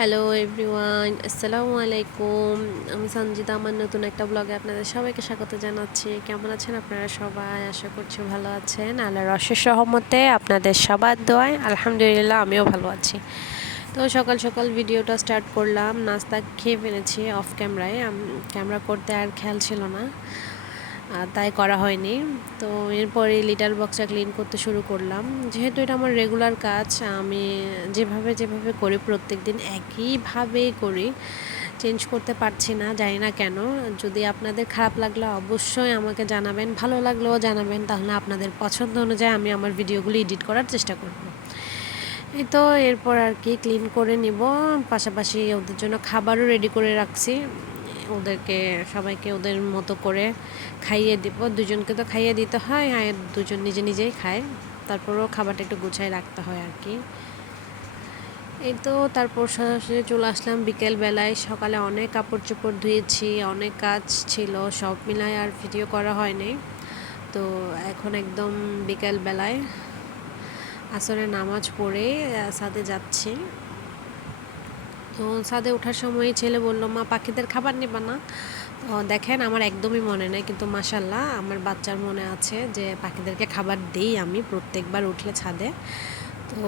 Hello everyone, আসসালামু আলাইকুম। আমি সঞ্জিতা, আমার নতুন একটা ব্লগে আপনাদের সবাইকে স্বাগত জানাচ্ছি। কেমন আছেন আপনারা সবাই? আশা করছি ভালো আছেন। আল্লাহর অশেষ রহমতে আপনাদের সবার দোয়ায় আলহামদুলিল্লাহ আমিও ভালো আছি। তো সকাল সকাল ভিডিওটা স্টার্ট করলাম। নাস্তা খেয়ে ফেলেছি অফ ক্যামেরায়, ক্যামেরা করতে আর খেয়াল ছিল না, তাই করা হয়নি। তো এরপরে লিটার বক্সটা ক্লিন করতে শুরু করলাম। যেহেতু এটা আমার রেগুলার কাজ, আমি যেভাবে যেভাবে করি প্রত্যেক দিন একইভাবেই করি, চেঞ্জ করতে পারছি না, জানি না কেন। যদি আপনাদের খারাপ লাগলে অবশ্যই আমাকে জানাবেন, ভালো লাগলেও জানাবেন, তাহলে আপনাদের পছন্দ অনুযায়ী আমি আমার ভিডিওগুলি এডিট করার চেষ্টা করব। এই তো এরপর আর কি ক্লিন করে নিব, পাশাপাশি ওদের জন্য খাবারও রেডি করে রাখছি। ওদেরকে সবাইকে ওদের মতো করে খাইয়ে দিব। দুজনকে তো খাইয়ে দিতে হয়, আর দুজন নিজে নিজেই খায়, তারপরেও খাবারটা একটু গুছাই রাখতে হয় আর কি। এই তো তারপর সরাসরি চলে আসলাম বিকেল বেলায়। সকালে অনেক কাপড় চোপড় ধুয়েছি, অনেক কাজ ছিল, সব মিলায় আর ভিডিও করা হয়নি। তো এখন একদম বিকেল বেলায় আসরের নামাজ পড়ে ছাদে যাচ্ছি। তো ছাদে ওঠার সময় ছেলে বলল, মা পাখিদের খাবার নেবা না? তো দেখেন, আমার একদমই মনে নেই, কিন্তু মাশাল্লাহ আমার বাচ্চার মনে আছে যে পাখিদেরকে খাবার দিই আমি প্রত্যেকবার উঠলে ছাদে। তো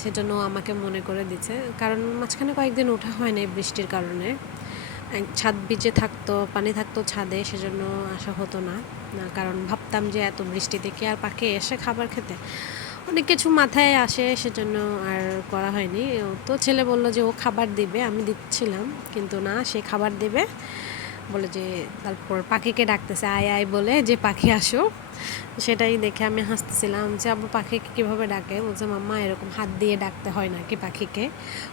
সেজন্য আমাকে মনে করে দিচ্ছে, কারণ মাঝখানে কয়েকদিন ওঠা হয় না বৃষ্টির কারণে। ছাদ ভিজে থাকতো, পানি থাকতো ছাদে, সেজন্য আসা হতো না। কারণ ভাবতাম যে এত বৃষ্টিতে কি আর পাখি এসে খাবার খেতে, অনেক কিছু মাথায় আসে, সেজন্য আর করা হয়নি। তো ছেলে বলল যে ও খাবার দিবে, আমি দিচ্ছিলাম, কিন্তু না, সে খাবার দেবে বলে যে, তারপর পাখিকে ডাকতেছে আয় আয় বলে, যে পাখি আসো। সেটাই দেখে আমি হাসতেছিলাম যে আব্বু পাখিকে কীভাবে ডাকে। বলছে, মাম্মা এরকম হাত দিয়ে ডাকতে হয় নাকি পাখিকে?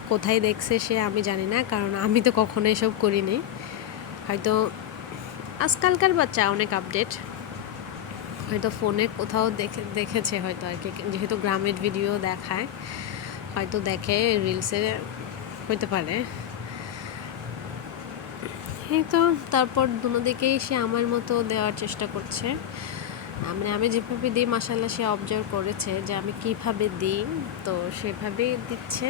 কোথায় দেখছে সে, আমি জানি না, কারণ আমি তো কখনো এসব করিনি। হয়তো আজকালকার বাচ্চা অনেক আপডেট, হয়তো ফোনে কোথাও দেখেছে হয়তো আর কি, যেহেতু গ্রামের ভিডিও দেখায়, হয়তো দেখে রিলসে, হইতে পারে। এই তো তারপর দুনো দিকেই সে আমার মতো দেওয়ার চেষ্টা করছে। মানে আমি যেভাবে দিই মাশাআল্লাহ সে অবজার্ভ করেছে যে আমি কীভাবে দিই, তো সেভাবেই দিচ্ছে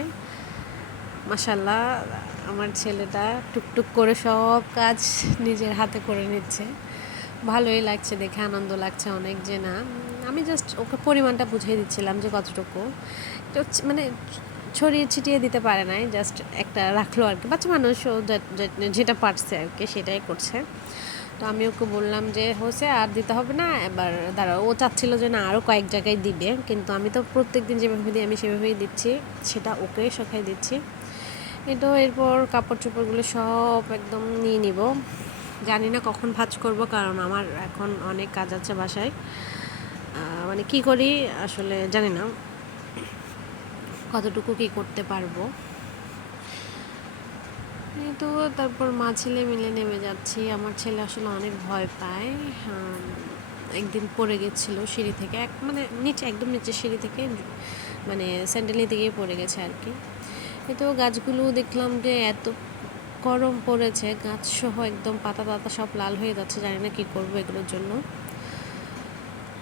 মাশাআল্লাহ। আমার ছেলেটা টুকটুক করে সব কাজ নিজের হাতে করে নিচ্ছে, ভালোই লাগছে দেখে, আনন্দ লাগছে অনেক। যে না, আমি জাস্ট ওকে পরিমাণটা বুঝিয়ে দিচ্ছিলাম যে কতটুকু, তো মানে ছড়িয়ে ছিটিয়ে দিতে পারে নাই, জাস্ট একটা রাখলো আর কি। বাচ্চা মানুষ, ও যেটা পারছে আর কি সেটাই করছে। তো আমি ওকে বললাম যে হয়েছে, আর দিতে হবে না, এবার দাঁড়াও। ও চাচ্ছিল যে না আরও কয়েক জায়গায় দিবে, কিন্তু আমি তো প্রত্যেক দিন যেভাবে দিই আমি সেভাবেই দিচ্ছি, সেটা ওকে শেখাই দিচ্ছি। তো এরপর কাপড় চোপড়গুলো সব একদম নিয়ে নিব। জানি না কখন ভাঁজ করব, কারণ আমার এখন অনেক কাজ আছে বাসায়। মানে কি করি আসলে জানি না কতটুকু কি করতে পারবো। তো তারপর মা ছেলে মিলে নেমে যাচ্ছি। আমার ছেলে আসলে অনেক ভয় পায়। একদিন পড়ে গেছিলো সিঁড়ি থেকে, মানে নিচে, একদম নিচে সিঁড়ি থেকে, মানে স্যান্ডেল নিতে গিয়ে পড়ে গেছে আর কি। তো গাছগুলো দেখলাম যে এত গরম পড়েছে, গাছসহ একদম পাতা পাতা সব লাল হয়ে যাচ্ছে, জানি না কী করবো এগুলোর জন্য।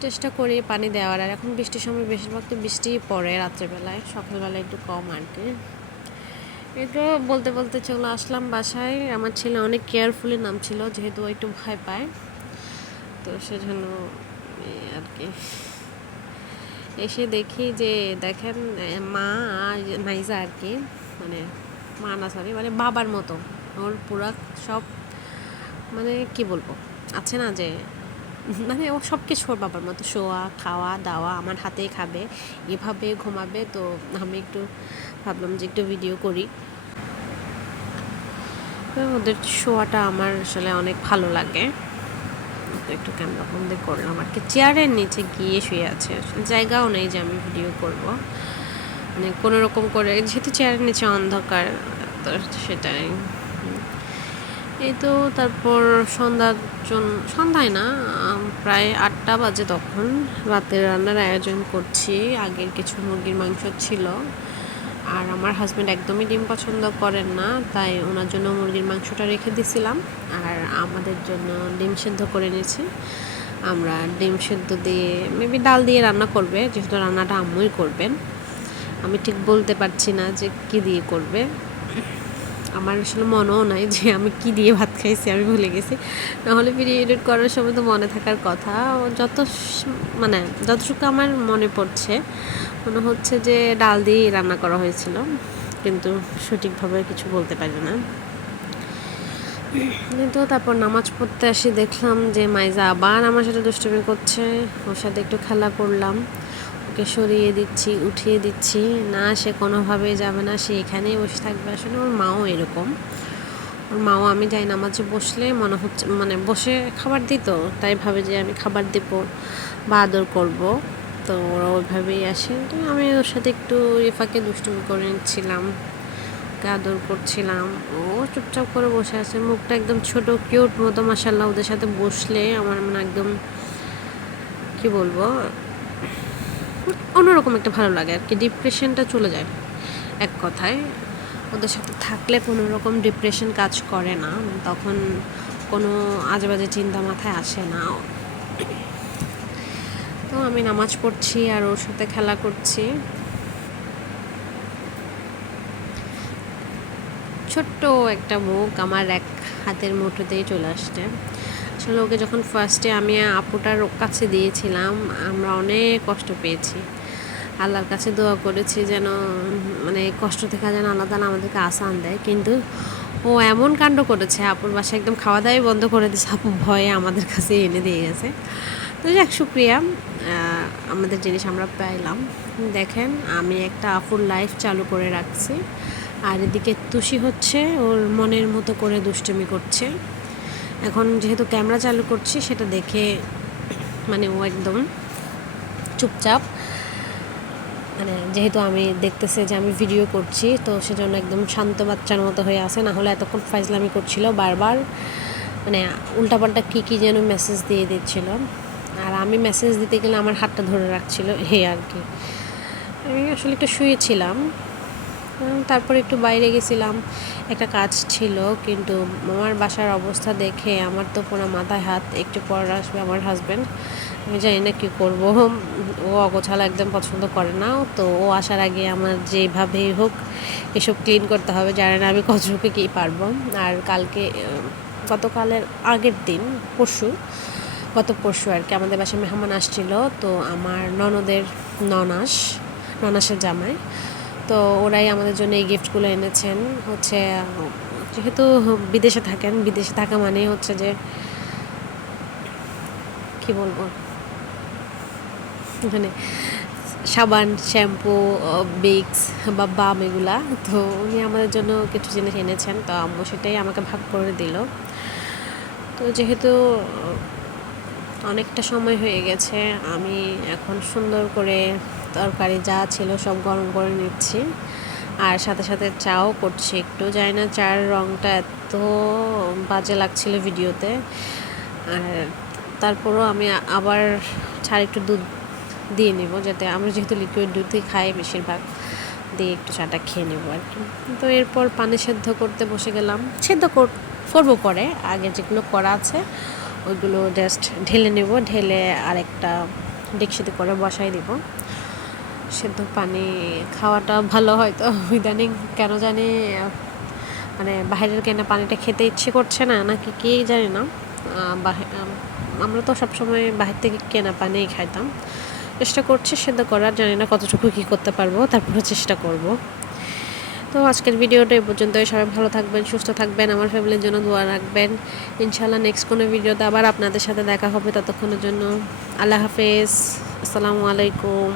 চেষ্টা করি পানি দেওয়ার, আর এখন বৃষ্টির সময় বেশিরভাগ তো বৃষ্টিই পড়ে রাত্রেবেলায়, সকালবেলায় একটু কম আর কি। এটা বলতে বলতে চলে আসলাম বাসায়। আমার ছেলে অনেক কেয়ারফুলি নামছিল, যেহেতু একটু ভয় পায়, তো সেজন্য আর কি। এসে দেখি যে দেখেন, মা নাইজা আর কি, মানে মা না, সরি, মানে বাবার মতো ওর পুরা সব, মানে কি বলবো, আছে না যে, মানে ও সব কিছু ওর বাবার মতো, শোয়া খাওয়া দাওয়া আমার হাতেই খাবে, এভাবে ঘুমাবে। তো আমি একটু ভাবলাম যে একটু ভিডিও করি। ওদের শোয়াটা আমার আসলে অনেক ভালো লাগে। একটু ক্যামেরা বন্দি করলাম আর কি। চেয়ারের নিচে গিয়ে শুয়ে আছে, জায়গাও নেই যে আমি ভিডিও করব, মানে কোনো রকম করে, যেহেতু চেয়ারের নিচে অন্ধকার, তো সেটাই। এই তো তারপর সন্ধ্যায় না, প্রায় 8টা বাজে, তখন রাতের রান্নার আয়োজন করছি। আগের কিছু মুরগির মাংস ছিল, আর আমার হাজব্যান্ড একদমই ডিম পছন্দ করেন না, তাই ওনার জন্য মুরগির মাংসটা রেখে দিয়েছিলাম, আর আমাদের জন্য ডিম সেদ্ধ করে নিয়েছি। আমরা ডিম সেদ্ধ দিয়ে মেবি ডাল দিয়ে রান্না করবে, যেহেতু রান্নাটা আম্মুই করবেন, আমি ঠিক বলতে পারছি না যে কী দিয়ে করবে। আমার আসলে মনেও নাই যে আমি কি দিয়ে ভাত খাইছি, আমি ভুলে গেছি। নাহলে ভিডিও এডিট করার সময় তো মনে থাকার কথা। মানে যতটুকু আমার মনে পড়ছে মনে হচ্ছে যে ডাল দিয়েই রান্না করা হয়েছিল, কিন্তু সঠিকভাবে কিছু বলতে পারি না। কিন্তু তারপর নামাজ পড়তে আসি, দেখলাম যে মাইজা আবার আমার সাথে দুষ্টুমি করছে। ওর সাথে একটু খেলা করলাম, ওকে সরিয়ে দিচ্ছি, উঠিয়ে দিচ্ছি, না সে কোনোভাবেই যাবে না, সে এখানেই বসে থাকবে। আসলে ওর মাও এরকম, ওর মাও আমি যাই নামাজে বসলে মনে হচ্ছে মানে বসে খাবার দিত, তাই ভাবে যে আমি খাবার দিব বা আদর করব, তো ওরা ওইভাবেই আসে। তো আমি ওর সাথে একটু ফাঁকে দুষ্টুমি করে নিচ্ছিলাম, ওকে আদর করছিলাম। ও চুপচাপ করে বসে আছে, মুখটা একদম ছোট কিউট মতো, মাশাআল্লাহ। ওদের সাথে বসলে আমার মানে একদম কি বলবো, অন্যরকম একটা ভালো লাগে আর কি, ডিপ্রেশনটা চলে যায় এক কথায়। ওদের সাথে থাকলে কোনো রকম ডিপ্রেশন কাজ করে না, তখন কোনো আজেবাজে চিন্তা মাথায় আসে না। তো আমি নামাজ পড়ছি আর ওর সাথে খেলা করছি। ছোট্ট একটা মুখ আমার এক হাতের মুঠোতেই চলে আসছে। আসলে ওকে যখন ফার্স্টে আমি আপুটার কাছে দিয়েছিলাম, আমরা অনেক কষ্ট পেয়েছি। আল্লাহর কাছে দোয়া করেছি যেন মানে কষ্ট থেকে যেন আল্লাহ তাআলা আমাদেরকে আসান দেয়, কিন্তু ও এমন কাণ্ড করেছে, আপুর বাসায় একদম খাওয়া দাওয়াই বন্ধ করে দিয়েছে। আপু ভয়ে আমাদের কাছে এনে দিয়ে গেছে। তো যাক, শুক্রিয়া, আমাদের জিনিস আমরা পাইলাম। দেখেন, আমি একটা আপুর লাইফ চালু করে রাখছি, আর এদিকে তুষি হচ্ছে ওর মনের মতো করে দুষ্টুমি করছে। এখন যেহেতু ক্যামেরা চালু করছি, সেটা দেখে মানে ও একদম চুপচাপ, মানে যেহেতু আমি দেখতেছে যে আমি ভিডিও করছি, তো সেজন্য একদম শান্ত বাচ্চার মতো হয়ে আছে। না হলে এতক্ষণ ফাইজলামি করছিল, বারবার মানে উল্টাপাল্টা কী যেন মেসেজ দিয়ে দিচ্ছিল, আর আমি মেসেজ দিতে গেলে আমার হাতটা ধরে রাখছিল, এই আর কি। আমি আসলে একটু শুয়েছিলাম, তারপর একটু বাইরে গেছিলাম, একটা কাজ ছিল, কিন্তু আমার বাসার অবস্থা দেখে আমার তো পুরো মাথায় হাত। একটু পর আসবে আমার হাজব্যান্ড, আমি জানি না কী করব। ও অগোছালো একদম পছন্দ করে না, তো ও আসার আগে আমার যেভাবেই হোক এসব ক্লিন করতে হবে, জানি না আমি কতটুকু কী পারবো। আর কালকে গতকালের আগের দিন গত পরশু আর কি আমাদের বাসায় মেহমান আসছিল, তো আমার ননদের ননাসের জামাই, তো ওরাই আমাদের জন্য এই গিফটগুলো এনেছেন। হচ্ছে যেহেতু বিদেশে থাকা মানে হচ্ছে যে কি বলবো, মানে সাবান, শ্যাম্পু, বিক্স বা বাম, এগুলা। তো উনি আমাদের জন্য কিছু জিনিস এনেছেন, তো আম্মু সেটাই আমাকে ভাগ করে দিল। তো যেহেতু অনেকটা সময় হয়ে গেছে, আমি এখন সুন্দর করে তরকারি যা ছিল সব গরম করে নিচ্ছি, আর সাথে সাথে চাও করছি একটু। জানি না চার রঙটা এত বাজে লাগছিল ভিডিওতে, আর তারপরও আমি আবার একটু দুধ দিয়ে নেব, যাতে আমরা যেহেতু লিকুইড দুধই খাই বেশিরভাগ, দিয়ে একটু চাটা খেয়ে নেবো আর কি। তো এরপর পানি সেদ্ধ করতে বসে গেলাম। করবো পরে, আগে যেগুলো করা আছে ওইগুলো জাস্ট ঢেলে নেব, ঢেলে আরেকটা ডেকচিতে করে বসাই দিব। সেদ্ধ পানি খাওয়াটা ভালো, হয়তো ইদানিং কেন জানি মানে বাইরের কেনা পানিটা খেতে ইচ্ছে করছে না, নাকি কি জানি না। আমরা তো সবসময় বাহির থেকে কেনা পানিই খাইতাম। চেষ্টা করছি সেদ্ধ করার, জানি না কতটুকু কী করতে পারবো, তারপরে চেষ্টা করব। তো আজকের ভিডিওটা এই পর্যন্তই। সবাই ভালো থাকবেন, সুস্থ থাকবেন, আমার ফ্যামিলির জন্য দোয়া রাখবেন। ইনশাআল্লাহ নেক্সট কোনো ভিডিওতে আবার আপনাদের সাথে দেখা হবে। ততক্ষণের জন্য আল্লাহ হাফেজ, আসসালামু আলাইকুম।